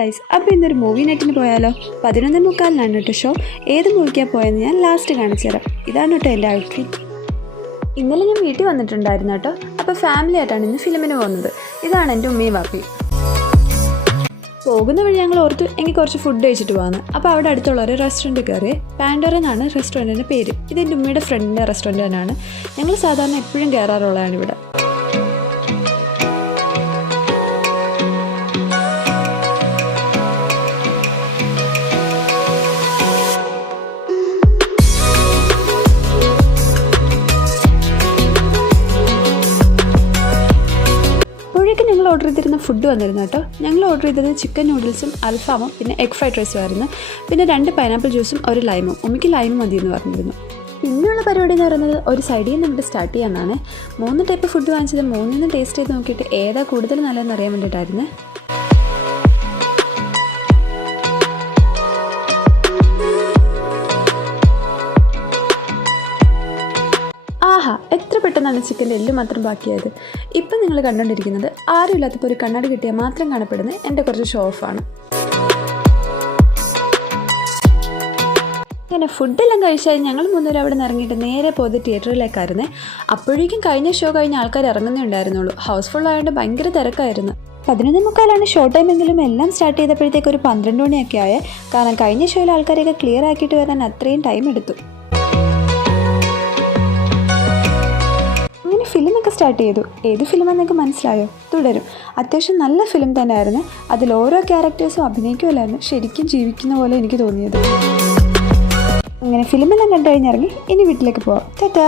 Guys, അപ്പോൾ ഇന്നൊരു movie നൈറ്റിന് പോയാലോ? 11:45 കേട്ടോ ഷോ. ഏത് മൂവിക്കാണ് പോയെന്ന് ഞാൻ ലാസ്റ്റ് കാണിച്ചു തരാം. ഇതാണ് കേട്ടോ എൻ്റെ ഔട്ട്ഫിറ്റ്. ഇന്നലെ ഞാൻ വീട്ടിൽ വന്നിട്ടുണ്ടായിരുന്നു കേട്ടോ. അപ്പോൾ ഫാമിലി ആയിട്ടാണ് ഇന്ന് ഫിലിമിന് പോകുന്നത്. ഇതാണ് എൻ്റെ ഉമ്മയും വാപ്പയും. പോകുന്ന വഴി ഞങ്ങൾ ഓർത്തു എങ്കിൽ കുറച്ച് ഫുഡ് കഴിച്ചിട്ട് പോകാമെന്ന്. അപ്പോൾ അവിടെ അടുത്തുള്ള ഒരു റെസ്റ്റോറൻറ്റ് കയറി. പാൻഡോറ എന്നാണ് റെസ്റ്റോറൻറ്റിൻ്റെ പേര്. ഇതെൻ്റെ ഉമ്മയുടെ ഫ്രണ്ടിൻ്റെ റെസ്റ്റോറൻറ്റ് തന്നെയാണ്. ഞങ്ങൾ സാധാരണ എപ്പോഴും കയറാറുള്ളതാണ് ഇവിടെ. ഞങ്ങൾ ഓർഡർ ചെയ്തിരുന്ന ഫുഡ് വന്നിരുന്നു കേട്ടോ. ഞങ്ങൾ ഓർഡർ ചെയ്തത് ചിക്കൻ നൂഡിൽസും അൽഫാമും പിന്നെ എഗ് ഫ്രൈഡ് റൈസും ആയിരുന്നു. പിന്നെ 2 പൈനാപ്പിൾ ജ്യൂസും ഒരു ലൈമും. ഉമ്മയ്ക്ക് ലൈം മതി എന്ന് പറഞ്ഞിരുന്നു. പിന്നെയുള്ള പരിപാടി എന്ന് പറയുന്നത് ഒരു സൈഡിൽ നിന്ന് ഇവിടെ സ്റ്റാർട്ട് ചെയ്യാനാണ്. 3 ടൈപ്പ് ഫുഡ് വാങ്ങിച്ചത് 3 ടേസ്റ്റ് ചെയ്ത് നോക്കിയിട്ട് ഏതാ കൂടുതൽ നല്ലതെന്ന് അറിയാൻ വേണ്ടിയിട്ടായിരുന്നു. ആഹാ, എത്ര പെട്ടെന്നാണ് ചിക്കൻ്റെ എല്ല് മാത്രം ബാക്കിയായത്. ഇപ്പം നിങ്ങൾ കണ്ടുകൊണ്ടിരിക്കുന്നത് ആരും ഇല്ലാത്തപ്പോൾ ഒരു കണ്ണാടി കിട്ടിയാൽ മാത്രം കാണപ്പെടുന്ന എൻ്റെ കുറച്ച് ഷോ ഓഫാണ്. അങ്ങനെ ഫുഡെല്ലാം കഴിച്ചാൽ ഞങ്ങൾ 3 അവിടെ നിന്ന് ഇറങ്ങിയിട്ട് നേരെ പോയത് തിയേറ്ററിലേക്കായിരുന്നേ. അപ്പോഴേക്കും കഴിഞ്ഞ ഷോ കഴിഞ്ഞ ആൾക്കാർ ഇറങ്ങുന്നേ ഉണ്ടായിരുന്നുള്ളൂ. ഹൗസ്ഫുൾ ആയതുകൊണ്ട് ഭയങ്കര തിരക്കായിരുന്നു. 11:45 ഷോ ടൈമെങ്കിലും എല്ലാം സ്റ്റാർട്ട് ചെയ്തപ്പോഴത്തേക്ക് ഒരു 12 മണിയൊക്കെ ആയേ. കാരണം കഴിഞ്ഞ ഷോയിൽ ആൾക്കാരെയൊക്കെ ക്ലിയർ ആക്കിയിട്ട് വരാൻ അത്രയും ടൈം എടുത്തു. ഫിലിമൊക്കെ സ്റ്റാർട്ട് ചെയ്തു. ഏത് ഫിലിമെന്നൊക്കെ മനസ്സിലായോ? തുടരും. അത്യാവശ്യം നല്ല ഫിലിം തന്നെയായിരുന്നു. അതിൽ ഓരോ ക്യാരക്ടേഴ്സും അഭിനയിക്കുമല്ലായിരുന്നു ശരിക്കും ജീവിക്കുന്ന പോലെ എനിക്ക് തോന്നിയത്. അങ്ങനെ ഫിലിമെല്ലാം കണ്ടു കഴിഞ്ഞിറങ്ങി ഇനി വീട്ടിലേക്ക് പോവാം. ടാറ്റാ.